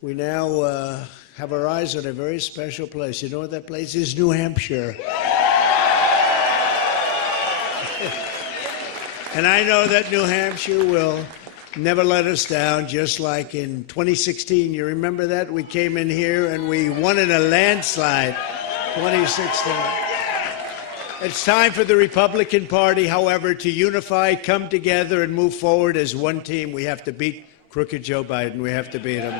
We now have our eyes on a very special place. You know what that place is? New Hampshire. And I know that New Hampshire will never let us down, just like in 2016. You remember that? We came in here and we won in a landslide, 2016. It's time for the Republican Party, however, to unify, come together, and move forward as one team. We have to beat crooked Joe Biden. We have to beat him.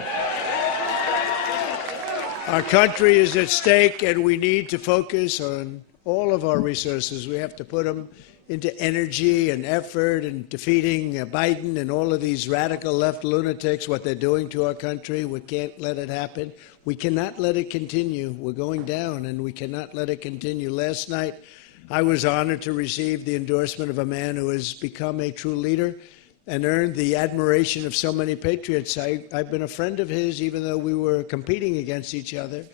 Our country is at stake, and we need to focus on all of our resources. We have to put them into energy and effort and defeating Biden and all of these radical left lunatics, what they're doing to our country. We can't let it happen. We cannot let it continue. We're going down, and we cannot let it continue. Last night, I was honored to receive the endorsement of a man who has become a true leader and earned the admiration of so many patriots. I've been a friend of his, even though we were competing against each other.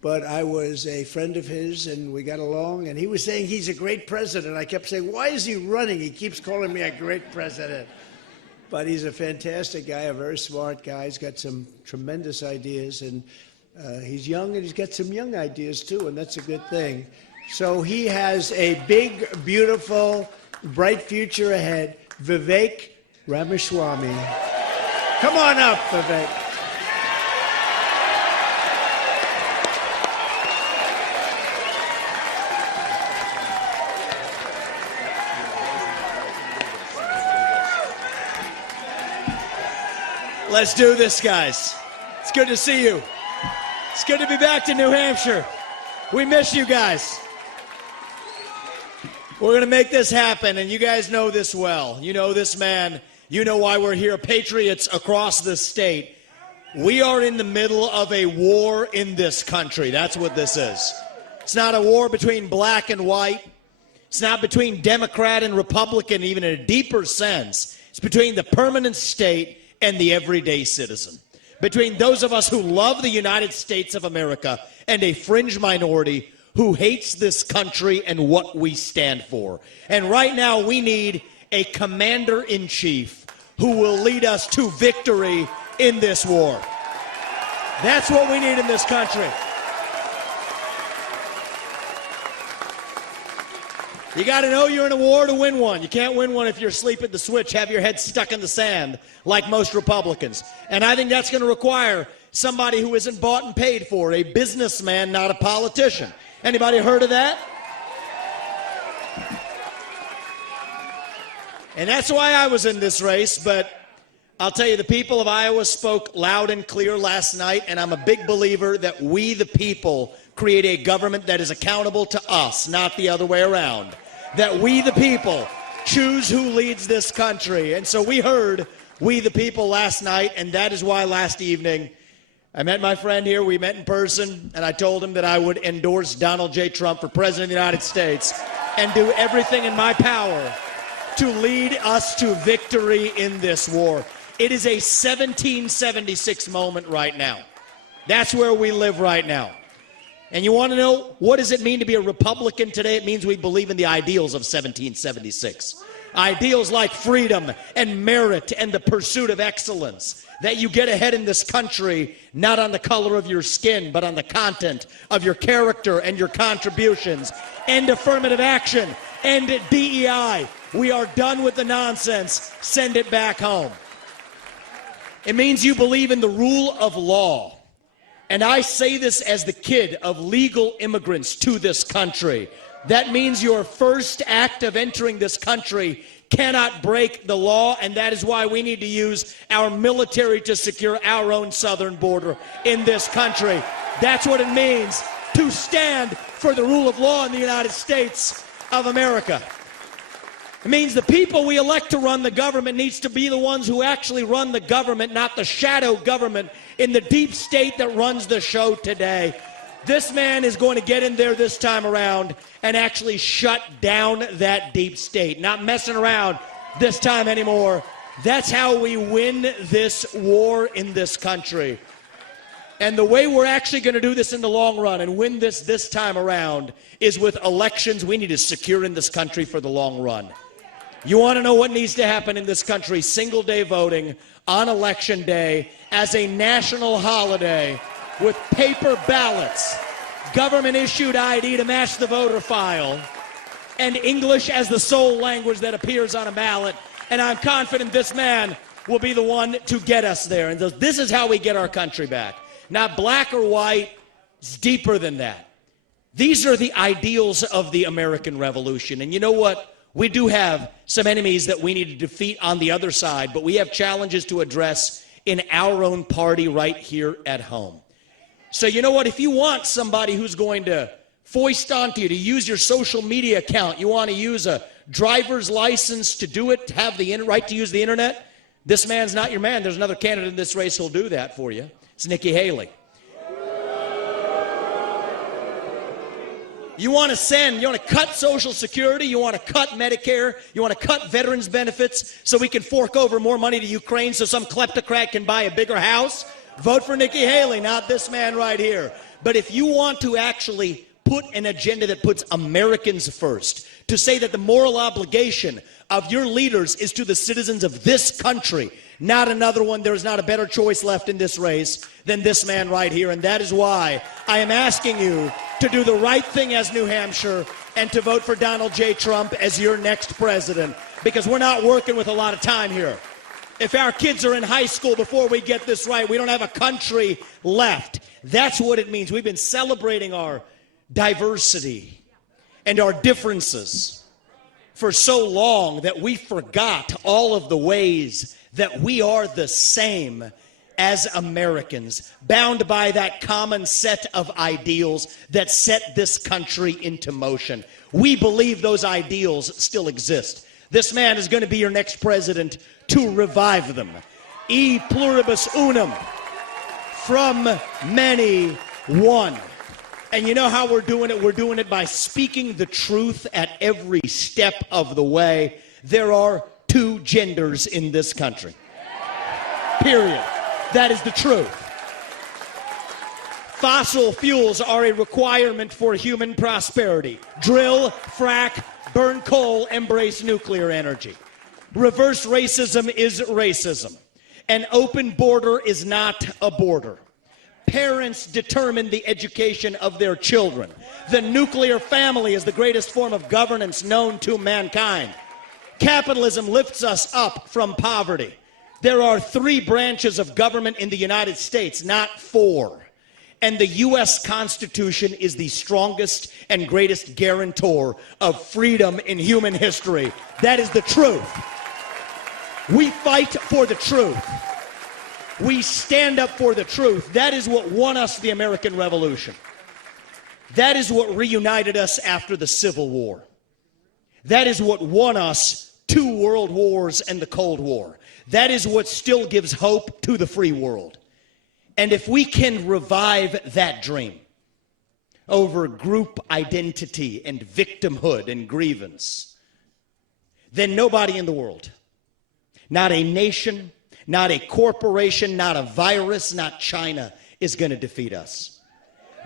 But I was a friend of his, and we got along. And he was saying he's a great president. I kept saying, why is he running? He keeps calling me a great president. But he's a fantastic guy, a very smart guy. He's got some tremendous ideas. And he's young, and he's got some young ideas, too, and that's a good thing. So he has a big, beautiful, bright future ahead. Vivek Ramaswamy. Come on up, Vivek. Let's do this, guys. It's good to see you. It's good to be back to New Hampshire. We miss you guys. We're going to make this happen, and you guys know this well. You know this man. You know why we're here. Patriots across the state. We are in the middle of a war in this country. That's what this is. It's not a war between black and white. It's not between Democrat and Republican, even in a deeper sense. It's between the permanent state and the everyday citizen. Between those of us who love the United States of America and a fringe minority who hates this country and what we stand for. And right now we need a commander-in-chief who will lead us to victory in this war. That's what we need in this country. You got to know you're in a war to win one. You can't win one if you're asleep at the switch, have your head stuck in the sand like most Republicans. And I think that's going to require somebody who isn't bought and paid for, a businessman, not a politician. Anybody heard of that? And that's why I was in this race, but I'll tell you, the people of Iowa spoke loud and clear last night, and I'm a big believer that we, the people, create a government that is accountable to us, not the other way around. That we, the people, choose who leads this country. And so we heard we, the people, last night, and that is why last evening I met my friend here, we met in person, and I told him that I would endorse Donald J. Trump for President of the United States and do everything in my power to lead us to victory in this war. It is a 1776 moment right now. That's where we live right now. And you want to know, what does it mean to be a Republican today? It means we believe in the ideals of 1776. Ideals like freedom and merit and the pursuit of excellence. That you get ahead in this country, not on the color of your skin, but on the content of your character and your contributions. End affirmative action. End DEI. We are done with the nonsense. Send it back home. It means you believe in the rule of law. And I say this as the kid of legal immigrants to this country. That means your first act of entering this country cannot break the law, and that is why we need to use our military to secure our own southern border in this country. That's what it means to stand for the rule of law in the United States of America. It means the people we elect to run the government needs to be the ones who actually run the government, not the shadow government in the deep state that runs the show today. This man is going to get in there this time around and actually shut down that deep state. Not messing around this time anymore. That's how we win this war in this country. And the way we're actually going to do this in the long run and win this time around is with elections we need to secure in this country for the long run. You want to know what needs to happen in this country? Single day voting on election day as a national holiday with paper ballots, government-issued ID to match the voter file, and English as the sole language that appears on a ballot. And I'm confident this man will be the one to get us there. And this is how we get our country back. Not black or white, it's deeper than that. These are the ideals of the American Revolution. And you know what? We do have some enemies that we need to defeat on the other side, but we have challenges to address in our own party right here at home. So you know what? If you want somebody who's going to foist onto you to use your social media account, you want to use a driver's license to do it, to have the right to use the internet, this man's not your man. There's another candidate in this race who'll do that for you. It's Nikki Haley. You want to cut Social Security, you want to cut Medicare, you want to cut veterans benefits so we can fork over more money to Ukraine so some kleptocrat can buy a bigger house? Vote for Nikki Haley, not this man right here. But if you want to actually put an agenda that puts Americans first, to say that the moral obligation of your leaders is to the citizens of this country, not another one, there is not a better choice left in this race than this man right here. And that is why I am asking you to do the right thing as New Hampshire and to vote for Donald J. Trump as your next president, because we're not working with a lot of time here. If our kids are in high school before we get this right, we don't have a country left. That's what it means. We've been celebrating our diversity and our differences for so long that we forgot all of the ways that we are the same as Americans, bound by that common set of ideals that set this country into motion. We believe those ideals still exist. This man is going to be your next president to revive them. E pluribus unum, from many, one. And you know how we're doing it? We're doing it by speaking the truth at every step of the way. There are two genders in this country. Period. That is the truth. Fossil fuels are a requirement for human prosperity. Drill, frack, burn coal, embrace nuclear energy. Reverse racism is racism. An open border is not a border. Parents determine the education of their children. The nuclear family is the greatest form of governance known to mankind. Capitalism lifts us up from poverty. There are 3 branches of government in the United States, not 4. And the U.S. Constitution is the strongest and greatest guarantor of freedom in human history. That is the truth. We fight for the truth. We stand up for the truth. That is what won us the American Revolution. That is what reunited us after the Civil War. That is what won us 2 world wars and the Cold War. That is what still gives hope to the free world. And if we can revive that dream over group identity and victimhood and grievance, then nobody in the world, not a nation, not a corporation, not a virus, not China, is going to defeat us.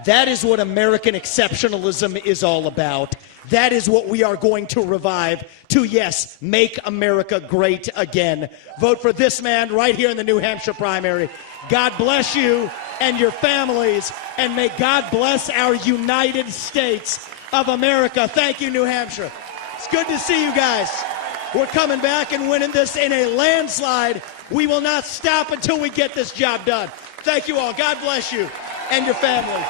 That is what American exceptionalism is all about. That is what we are going to revive to, yes, make America great again. Vote for this man right here in the New Hampshire primary. God bless you and your families, and may God bless our United States of America. Thank you, New Hampshire. It's good to see you guys. We're coming back and winning this in a landslide. We will not stop until we get this job done. Thank you all. God bless you and your families.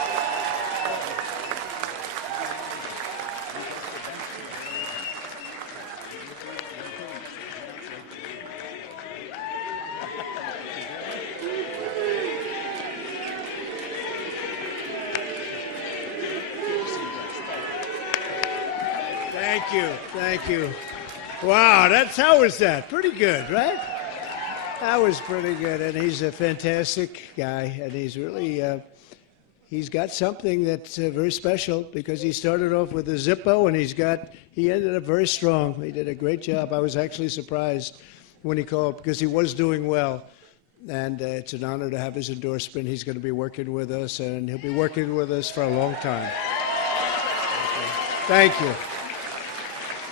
Thank you. Thank you. Wow, how was that? Pretty good, right? That was pretty good. And he's a fantastic guy. And he's really, he's got something that's very special because he started off with a Zippo and he ended up very strong. He did a great job. I was actually surprised when he called because he was doing well. And it's an honor to have his endorsement. He's going to be working with us, and he'll be working with us for a long time. Thank you.